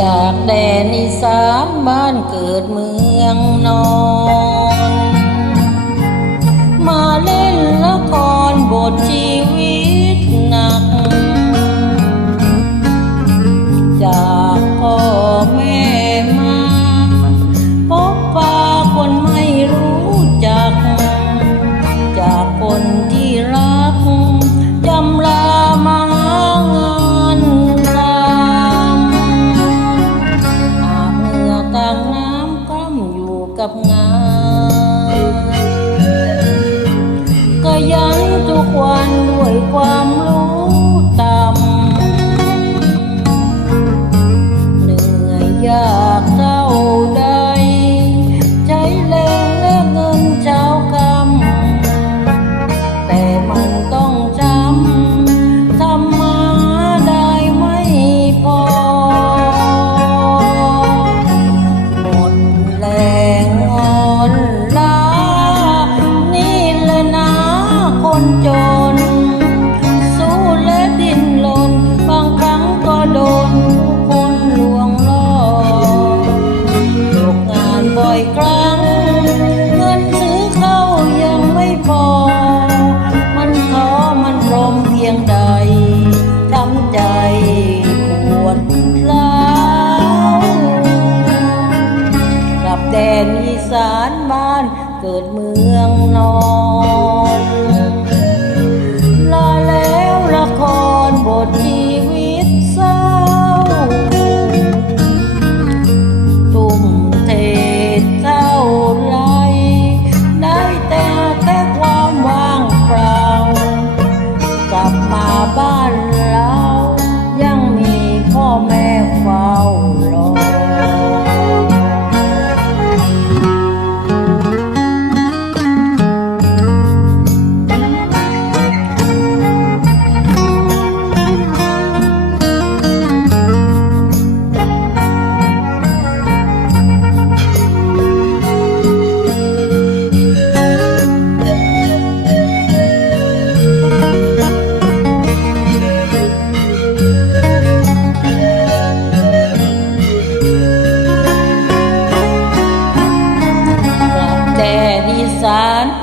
จากแดนอีสานบ้านเกิดเมืองนอน มาเล่ เมืองนอน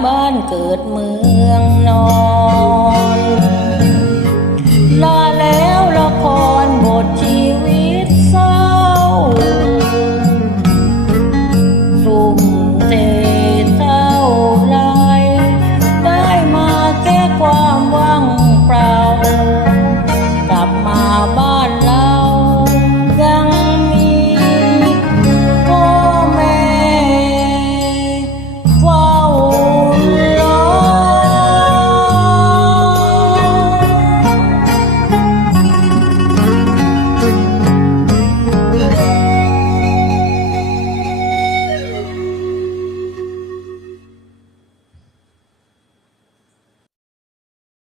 บ้านเกิดเมืองนอน